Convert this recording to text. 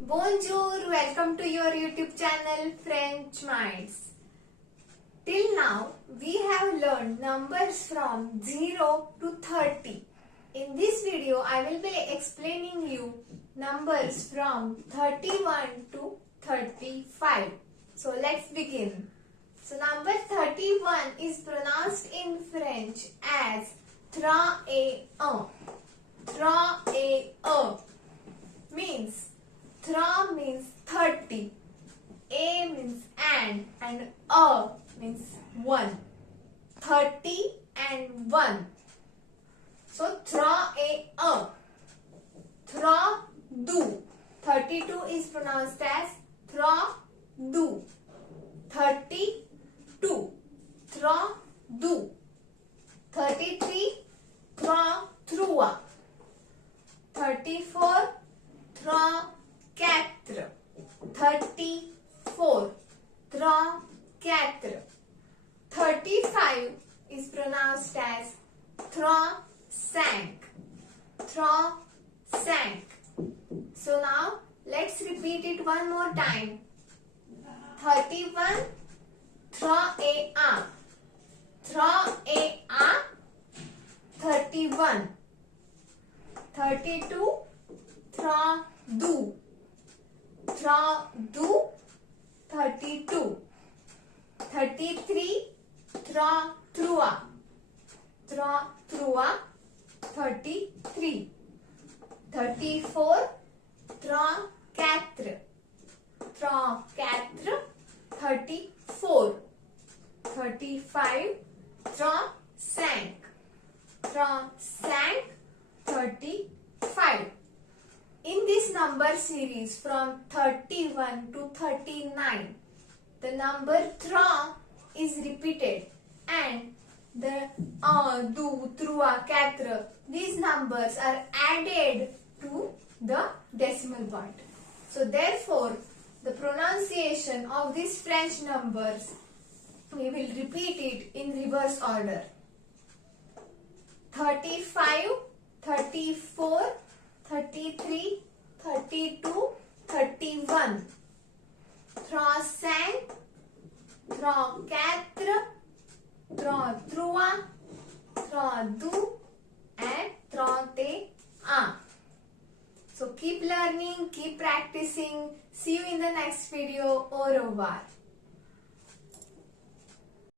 Bonjour, welcome to your YouTube channel French Minds. Till now, we have learned numbers from 0 to 30. In this video, I will be explaining you numbers from 31 to 35. So let's begin. So number 31 is pronounced in French as trente-deux. Trente-deux means tra means 30, a means and a means 1. 30 and 1. So trente-deux. Trente-deux. 32 is pronounced as trente-deux. 32. Trente-deux. 33. Trente-trois. 34. Trente-quatre. 34. Trente-quatre. 35 is pronounced as trente-cinq. Trente-cinq. So now let's repeat it one more time. 31. Trente-un. Trente-un. 31. 32. Trente-deux. Trente-deux. 32. 33. Trente-trois. Trente-trois. 33. 34. Trente-quatre. Trente-quatre. 34. 35. Trente-cinq. Trente-cinq. 35. In this number series from 31 to 39, the number trente is repeated and the deuh, thruwah, katr, these numbers are added to the decimal point. So therefore, the pronunciation of these French numbers, we will repeat it in reverse order. 35, 34, 33, 32, 31. Trente-cinq, trente-quatre, trente-trois, trente-deux and trente-un. So keep learning, keep practicing. See you in the next video. Au revoir.